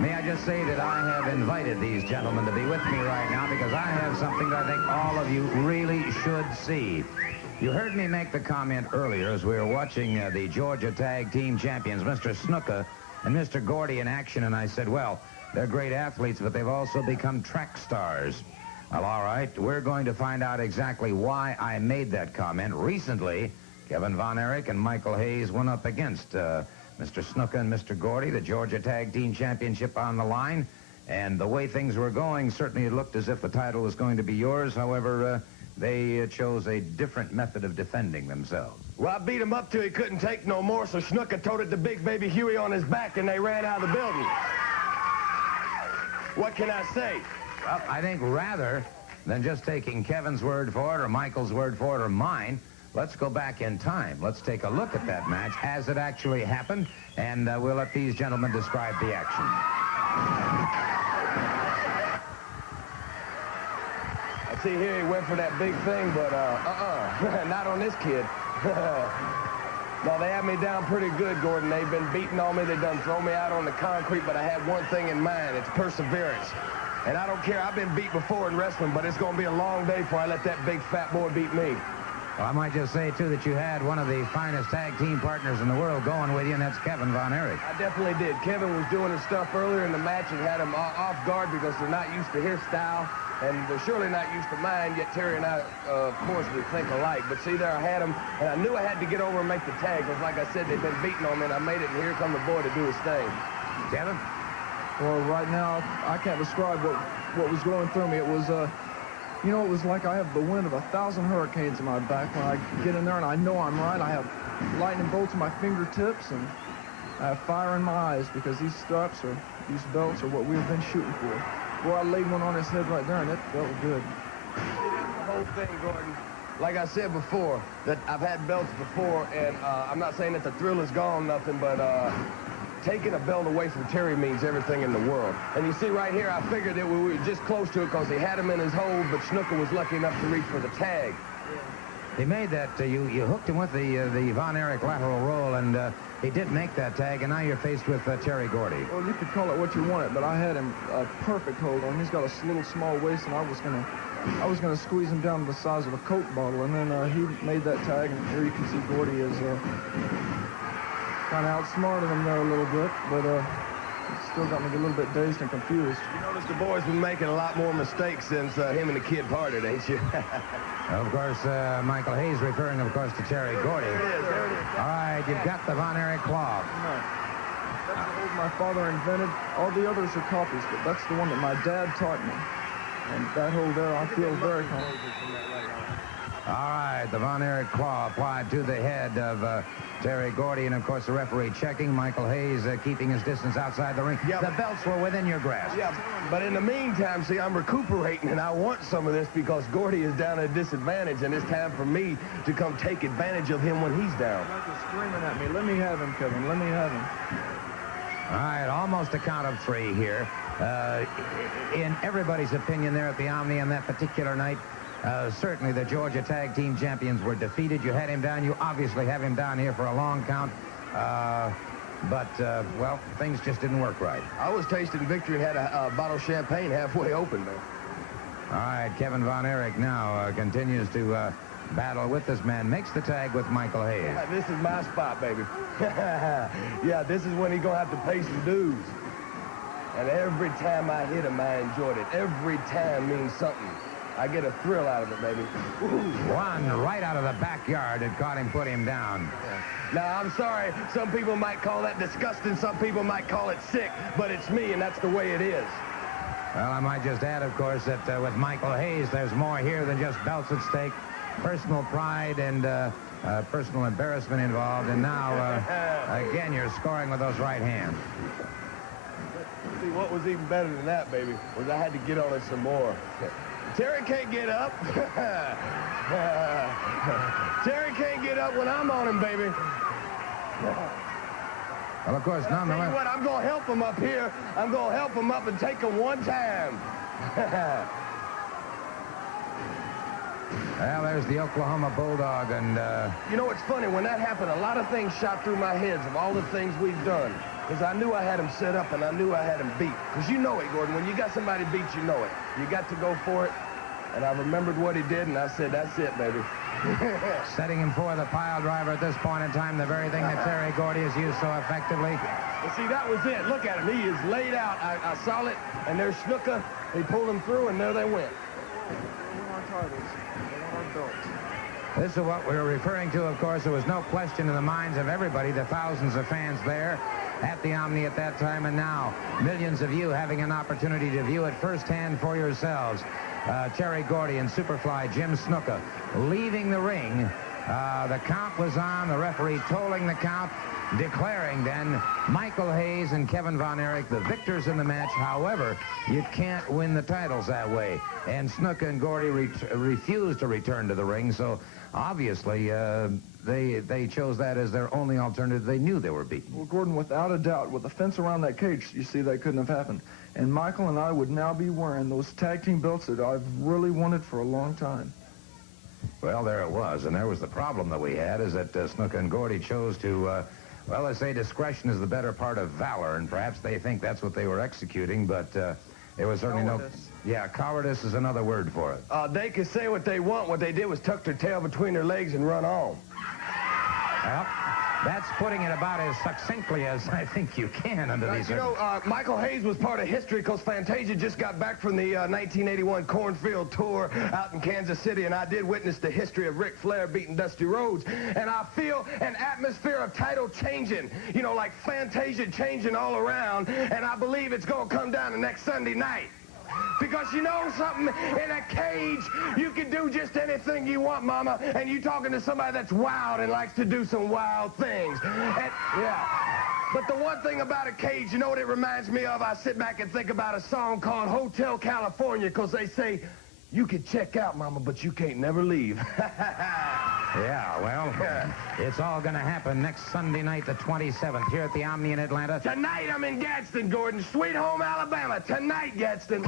May I just say that I have invited these gentlemen to be with me right now because I have something that I think all of you really should see. You heard me make the comment earlier as we were watching the Georgia Tag Team Champions, Mr. Snuka and Mr. Gordy, in action, and I said, well, they're great athletes, but they've also become track stars. Well, all right, we're going to find out exactly why I made that comment. Recently, Kevin Von Erich and Michael Hayes went up against Mr. Snuka and Mr. Gordy, the Georgia Tag Team Championship on the line. And the way things were going, certainly it looked as if the title was going to be yours. However, they chose a different method of defending themselves. Well, I beat him up till he couldn't take no more, so Snuka toted the big baby Huey on his back, and they ran out of the building. What can I say? Well, I think rather than just taking Kevin's word for it or Michael's word for it or mine, let's go back in time. Let's take a look at that match as it actually happened, and we'll let these gentlemen describe the action. I see here he went for that big thing, but not on this kid. No, they had me down pretty good, Gordon. They've been beating on me. They done thrown me out on the concrete, but I had one thing in mind. It's perseverance. And I don't care. I've been beat before in wrestling, but it's going to be a long day before I let that big fat boy beat me. Well, I might just say, too, that you had one of the finest tag team partners in the world going with you, and that's Kevin Von Erich. I definitely did. Kevin was doing his stuff earlier in the match and had him off guard because they're not used to his style, and they're surely not used to mine, yet Terry and I, of course, we think alike. But see, there I had him, and I knew I had to get over and make the tag, because like I said, they've been beating on me, and I made it, and here come the boy to do his thing. Kevin? Well, right now, I can't describe what was going through me. It was, you know, it was like I have the wind of 1,000 hurricanes in my back when I get in there, and I know I'm right. I have lightning bolts in my fingertips, and I have fire in my eyes, because these straps or these belts are what we've been shooting for. Boy, I laid one on his head right there, and it felt good. The whole thing, Gordon, like I said before, that I've had belts before, and I'm not saying that the thrill is gone, nothing, but taking a belt away from Terry means everything in the world. And you see right here, I figured that we were just close to it because he had him in his hold, but Snuka was lucky enough to reach for the tag. He made that, you hooked him with the Von Erich lateral roll, and he did make that tag, and now you're faced with Terry Gordy. Well, you could call it what you want it, but I had him a perfect hold on him. He's got a little small waist, and I was gonna squeeze him down to the size of a Coke bottle, and then he made that tag, and here you can see Gordy is kind of outsmarted him there a little bit, but still got me a little bit dazed and confused. You notice the boy's been making a lot more mistakes since him and the kid parted, ain't you? Of course, Michael Hayes referring, of course, to Terry Gordy. There it is, there it is. All right, you've got the Von Erich claw. That's the hold my father invented. All the others are copies, but that's the one that my dad taught me. And that hold there, I feel very comfortable. All right, the Von Erich claw applied to the head of Terry Gordy, and of course the referee checking. Michael Hayes keeping his distance outside the ring. Yeah, the belts were within your grasp. Yeah, but in the meantime, see, I'm recuperating, and I want some of this because Gordy is down at a disadvantage, and it's time for me to come take advantage of him when he's down. Michael's screaming at me. Let me have him, Kevin. Let me have him. All right, almost a count of three here. In everybody's opinion there at the Omni on that particular night, certainly the Georgia Tag Team Champions were defeated. You had him down. You obviously have him down here for a long count. Well, things just didn't work right. I was tasting victory and had a bottle of champagne halfway open, man. All right, Kevin Von Erich now continues to battle with this man. Makes the tag with Michael Hayes. Yeah, this is my spot, baby. Yeah, this is when he's going to have to pay some dues. And every time I hit him, I enjoyed it. Every time means something. I get a thrill out of it, baby. One right out of the backyard that caught him, put him down. Now, I'm sorry. Some people might call that disgusting. Some people might call it sick. But it's me, and that's the way it is. Well, I might just add, of course, that with Michael Hayes, there's more here than just belts at stake. Personal pride and personal embarrassment involved. And now, again, you're scoring with those right hands. See, what was even better than that, baby, was I had to get on it some more. Terry can't get up. Terry can't get up when I'm on him, baby. Well, of course, I'll tell you nonetheless. what, I'm going to help him up here. I'm going to help him up and take him one time. Well, there's the Oklahoma Bulldog, and You know, it's funny. When that happened, a lot of things shot through my heads of all the things we've done. because I knew I had him set up and I knew I had him beat. Because you know it, Gordon. When you got somebody beat, you know it. You got to go for it. And I remembered what he did, and I said, that's it, baby. Setting him for the pile driver at this point in time, the very thing that Terry Gordy has used so effectively. But see, that was it. Look at him. He is laid out. I saw it, and there's Snuka. They pulled him through, and there they went. This is what we're referring to, of course. There was no question in the minds of everybody, the thousands of fans there at the Omni at that time, and now millions of you having an opportunity to view it firsthand for yourselves. Terry Gordy and Superfly Jim Snuka leaving the ring. The count was on, the referee tolling the count, declaring then Michael Hayes and Kevin Von Erich the victors in the match. However, you can't win the titles that way. And Snuka and Gordy refused to return to the ring, so obviously they chose that as their only alternative. They knew they were beaten. Well, Gordon, without a doubt, with the fence around that cage, you see that couldn't have happened. And Michael and I would now be wearing those tag team belts that I've really wanted for a long time. Well, there it was, and there was the problem that we had, is that Snuka and Gordy chose to, well, let's say discretion is the better part of valor, and perhaps they think that's what they were executing, but it was certainly Cowardice. Yeah, cowardice is another word for it. They could say what they want. What they did was tuck their tail between their legs and run on. Well, that's putting it about as succinctly as I think you can under these... You know, Michael Hayes was part of history because Fantasia just got back from the 1981 Cornfield Tour out in Kansas City, and I did witness the history of Ric Flair beating Dusty Rhodes, and I feel an atmosphere of title changing, you know, like Fantasia changing all around, and I believe it's going to come down to next Sunday night. Because you know something, in a cage, you can do just anything you want, Mama, and you talking to somebody that's wild and likes to do some wild things. And, yeah. But the one thing about a cage, you know what it reminds me of? I sit back and think about a song called Hotel California, because they say, you can check out, Mama, but you can't never leave. Yeah, well, it's all going to happen next Sunday night, the 27th, here at the Omni in Atlanta. Tonight I'm in Gadsden, Gordon. Sweet home Alabama. Tonight, Gadsden.